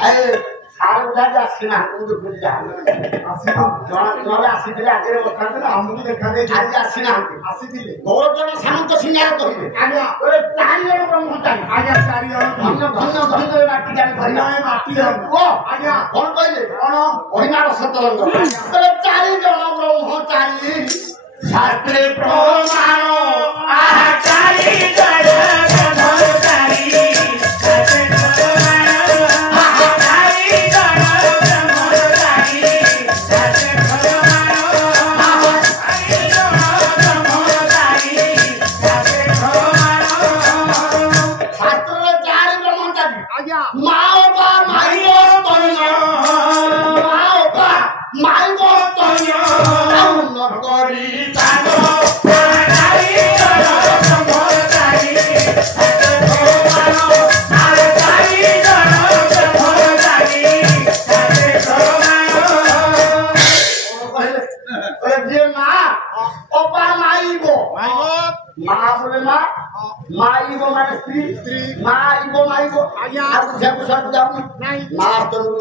सारे उठा जा सीना मुझे भूल जा आसीना जण आसीथिले आगे बठाते हमକୁ देखा दे आज आसीना आसीथिले बहुत जण शांत सिंगार कहिबे आज्ञा ओरे चारि जण ब्रह्मचारी आज्ञा चारि जण धन्य धन्य धन्य माटी जाने धन्य माटी ओ आज्ञा कोन कहले कोन महिमार सतरंग ओरे चारि जण ब्रह्मचारी शास्त्रे प्रमाण आहा चारि जण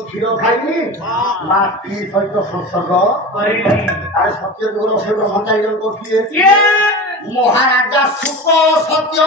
क्षीर खाइनी सहित संसर्ग अरे सत्य जुगर से ब्रह्मचारी किए महाराजा सुख सत्य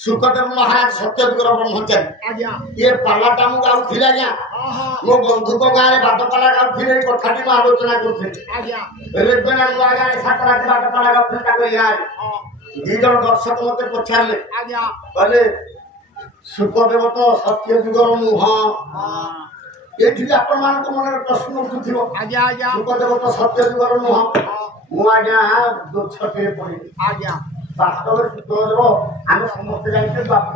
सुखदेव महाराज सत्यजुगर ब्रह्मचारी ये पालाटा मु गाउथिले आज्ञा मो बंधु को गारे बात पाला गाउथिले कथाटी में आलोचना करथिले आज्ञा रेबना मु आगे सातराती बात पाला गाउथिले ताको यार दी जण दर्शक मते पछारले आज्ञा कहले सुखदेव तो सत्यजुगर मुह एठी आपण मान को मन प्रश्न उठुथिबो आज्ञा आज्ञा सुखदेव तो सत्यजुगर मुह मु आज्ञा दो छटे पड़ी आज्ञा वास्तव में सुखदेव आम समस्त जानते बाप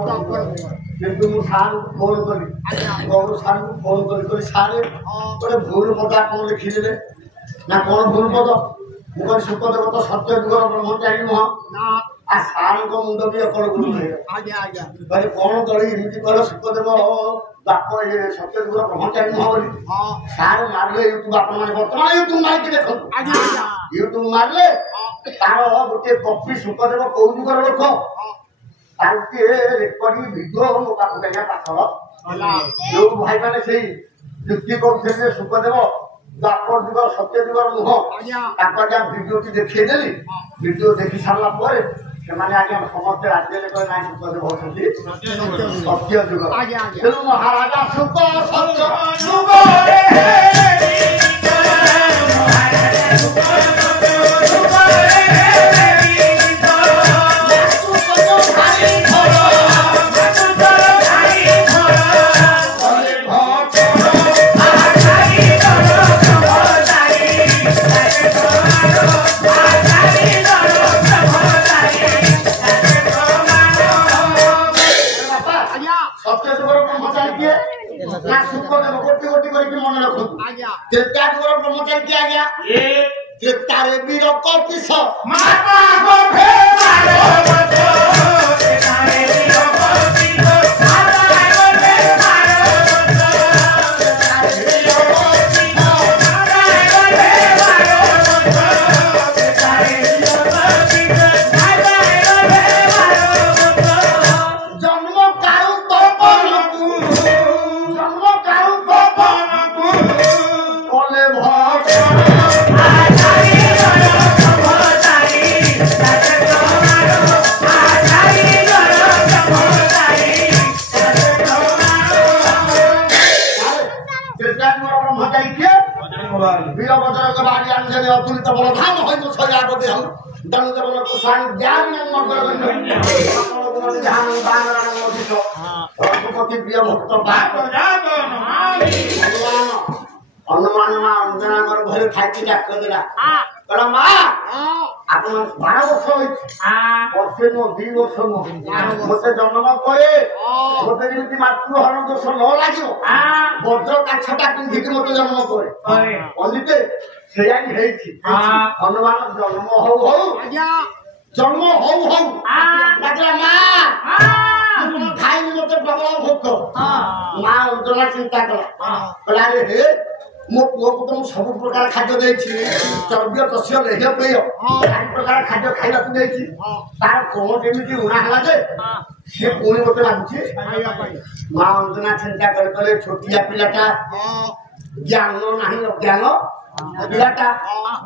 किंतु मु सार फोन करी गौर सार फोन करी सारे गोटे भूल पद आप लिखिदे ना कौन भूल पद मुझे सुखदेव तो सत्यजुगर ब्रह्मचारी नुह आ सार को मुंड भी अकड़ गुरु आज्ञा आज्ञा भाई कौन करी एमती कह सुखदेव बाप सत्यजुगर ब्रह्मचारी नुह बोली सार मारले यूट्यूब आप बर्तमान यूट्यूब मारिक देखो यूट्यूब मारले तार गोटे कपी सुखदेव कौ जुगर लोक रेकर्डिंग भिडियो मो पाखे पाखर जो भाई मैंने से युक्ति करते सुखदेव द्वापर जुगर सत्य जुगर नुह भिडियो देखदेली भिडियो देखी सारा पर आज्ञा समस्त राज्य ना सुखदेव होती सत्य जुगर तेणु महाराजा सुख सत्य ब्रह्मचारी किया गया तारे वीर कपिस अतुलित बलधाम हो छयापति हम दंडवन कुशान ज्ञान रघुपति प्रिय भक्त भगवान हनुमान माँ अंजना घर खाई डाक देला कहला माँ आप 12 वर्ष वर्षे नो 2 वर्ष नो मत जन्म करे मत जमी मातृहरण दोष न लगे वज्र काछटा पिंधिक मत जन्म करे पंडिते से हनुमान जन्म हौ लगला माँ खाई मत प्रबल भोक माँ अंजना चिंता कला हे मो पुओ को तो सब प्रकार खाद्य देछि चर्बी तस्य लेह पेय चार प्रकार खाद्य खाइबा को देछि तार कोन केमिति उना हला जे से पुणी मते लागुछि मां अंजना चिंता करे छोटिया पिलाटा ज्ञान नाही अज्ञान पिलाटा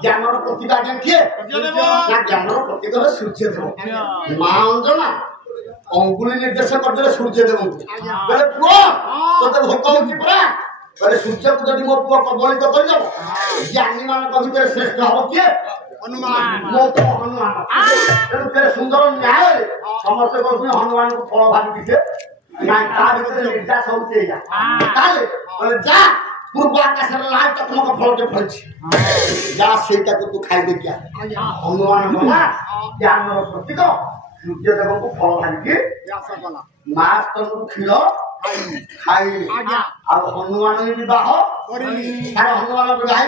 ज्ञान रो प्रतिभा किए ना ज्ञान रो प्रतिभा सूर्य देव मां अंजना अंगुली निर्देश करदे सूर्य देव बोले पुओ तोते भोक होछि परा अरे सूर्य को जदि मो पुओ कबलित कर दो ज्ञानी मान भितर श्रेष्ठ हो किए हनुमान मो तो हनुमान तेरे सुंदर न्याय समस्त कहते हनुमान को फल भागी दिसे ना ता भीतर निर्देश होते जा ताले बोले जा पूर्व आकाश रे लाल तक फल के फलछि जा सेटा को तू खाइ दे क्या हनुमान बोला ज्ञान रो प्रतीक सूर्य देव को फल भागी के मास तो खिलो खाई और हनुमान विवाह हनुमान विवाह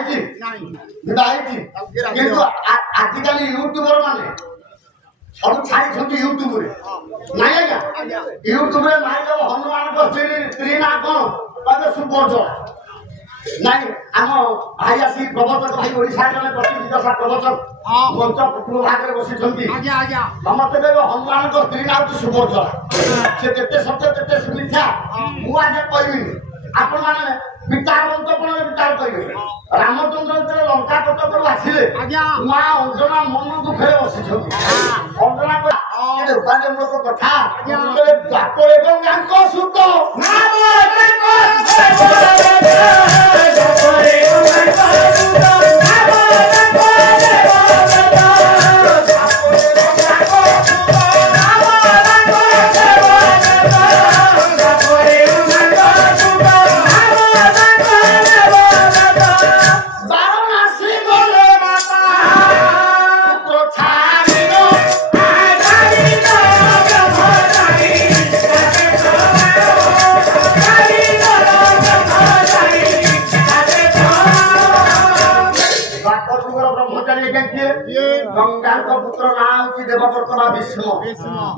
किंतु आजिकल यूट्यूबर माने सब छाई यूट्यूब ना यूट्यूब हनुमान स्त्री ना कौन सुपर्णचला नहीं आम भाई आसी प्रवर्तक भाई ओडिशा जने प्रतिष्ठित प्रवर्तक मंच कुटुंब भाग में बसी समस्त हनुमान स्त्री ना सुपर्णचला से केते सत्य केते मिथ्या मु आज कहबी आपण माने विचार मंत्र कोन विचार करिवे रामचंद्र जेते लंका कटक आसिले मां अंजना मन दुखे बसी अंजना के उपाय लोक कथा बोले बाप एवं गांको सुत नाम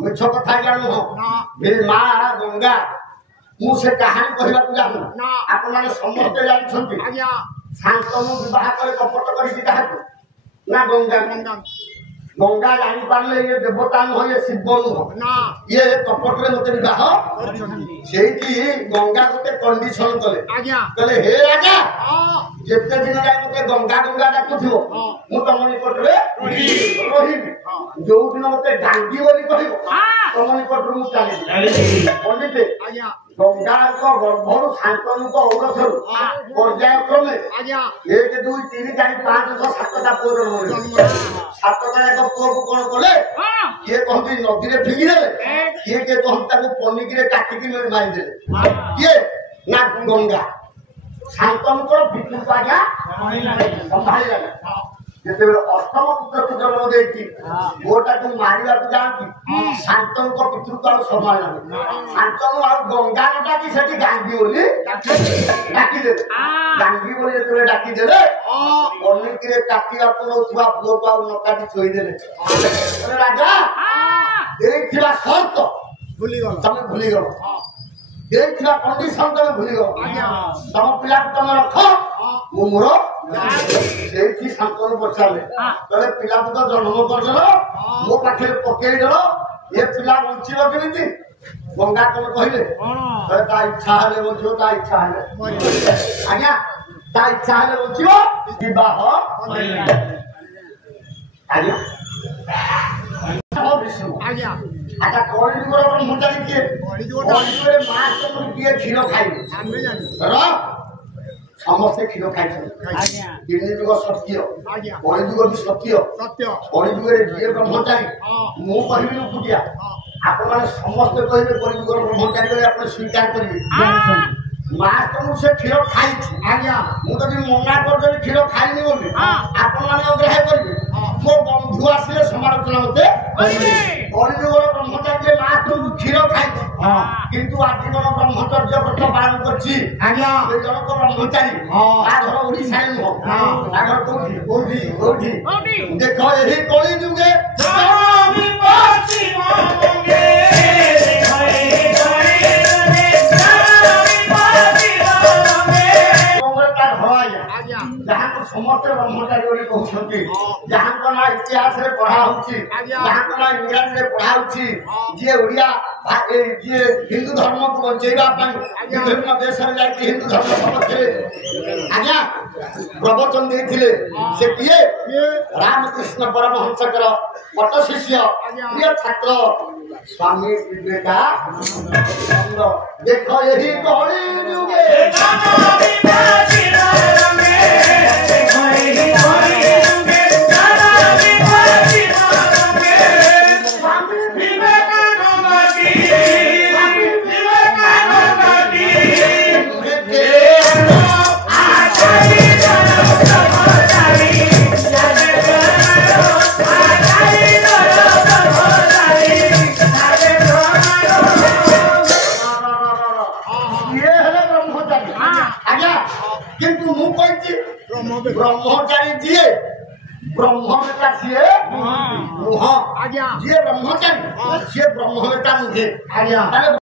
मिछ कथा ज्ञान मेरी माँ गंगा मुझे कहानी कहवाक जाऊँ आपने समस्ते जानते शांतनु विवाह कर कपट कर ना गंगा गंगा जानी पारे ये देवता नुह ये शिव नुह ये कपट में मत विवाह से गंगा गोटे कंडीशन कले हे राजा जिते दिन जाए मत गंगा गंगा डाकुथ मु तुम निकट रही जो दिन मत गांगी बोली कह तुम निकट मुझे चली पंडित गंगा गर्भर शांतनु औरसर पर्याय क्रमे 1 2 3 4 5 6 7टा पुओ जन्म 7टा एक पुओ को कौन कले ये कहती नदी रे फिंगी देले ये के कहता पनिकी रे काटिकी मारी देले ये ना गंगा शांतनु को विद्युत आज्ञा संभाली लगा जिते अष्टम पुत्र को जन्म देती गोटा को मारिया को जानती शांतनु को पितृत्व संभाल शांतनु और गंगा नटा की सेठी गांगी बोली डाकी दे गांगी बोली जेते डाकी देले पनिकी रे काटिया को नोथवा पुओ को न काटी छोई देले राजा देखिला शर्त भूली गलो देखिला कंडीशन तुम भूली गलो तम पिला तुम रख मु मोर सेठी शांतनु पचारे तले पिला तो जन्म करदेल मो पाखे पकईदेल ये पिला बंचीब केमिति गंगा कौन कहले ता इच्छा हेले बंचीब ता इच्छा हेले आज्ञा ता इच्छा हेले बंचीब विवाह आज्ञा आज्ञा अच्छा कौन जुगर ब्रह्मचारी किए कौन जुगरे मास तो किए क्षीर खाई समस्ते क्षीर खाई तीन जुग सत्य कौन जुग भी सत्य कौन जुगे जी ब्रह्मचारी मु कहबी नुकुटिया आपण माने समस्ते कहबे कौन जुगर ब्रह्मचारी आप स्वीकार करेंगे ମାସ ତମକୁ ସେ କ୍ଷୀର ଖାଇଛି ଆଜ୍ଞା ମୁଁ ଯଦି ମନା କରିଦେବି କ୍ଷୀର ଖାଇନି ବୋଲି ଆପଣମାନେ ଅଗ୍ରାହ୍ୟ କରିବେ ମୋ ବନ୍ଧୁ ଆସିଲେ ସମାଲୋଚନା ମତେ କଳିଯୁଗର ବ୍ରହ୍ମଚାରୀ ମାସ ତମକୁ କ୍ଷୀର ଖାଇଛି କିନ୍ତୁ ଆଜୀବନ ବ୍ରହ୍ମଚର୍ଯ୍ୟ ବ୍ରତ ପାଳନ କରିଛି ଆଜ୍ଞା ସେ ଜଣକ ବ୍ରହ୍ମଚାରୀ ତା ଘର ଓଡ଼ିଶାରେ ନୁହଁ ତା ଘର କୋଉଠି କୋଉଠି କୋଉଠି ଦେଖ ଏହି କଳିଯୁଗେ ଯାହାକୁ ସମସ୍ତେ ବ୍ରହ୍ମଚାରୀ ବୋଲି କହୁଛନ୍ତି ଯାହାଙ୍କ ନାଁ ଇତିହାସରେ ପଢା ହଉଛି ଯାହାଙ୍କ ନାଁ ଇଂରାଜୀରେ ପଢା ହଉଛି ଯିଏ ଓଡ଼ିଆ ଯିଏ ହିନ୍ଦୁ ଧର୍ମକୁ ବଞ୍ଚେଇବା ପାଇଁ ବିଭିନ୍ନ ଦେଶରେ ଯାଇକି ହିନ୍ଦୁ ଧର୍ମ ସପକ୍ଷରେ ଆଜ୍ଞା ପ୍ରବଚନ ଦେଇଥିଲେ ସେ କିଏ ରାମକୃଷ୍ଣ ପରମହଂସଙ୍କର ପଟ ଶିଷ୍ୟ ପ୍ରିୟ ଛାତ୍ର ସ୍ୱାମୀ ବିବେକାନନ୍ଦ ଦେଖ ଏହି କଳି ଯୁଗେ କିନ୍ତୁ ମୁଁ କହିଛି ବ୍ରହ୍ମଚାରୀ ଯିଏ ବ୍ରହ୍ମବେଟା ସିଏ ନୁହଁ ଯିଏ ବ୍ରହ୍ମଚାରୀ ସିଏ ବ୍ରହ୍ମବେଟା ନୁହେଁ।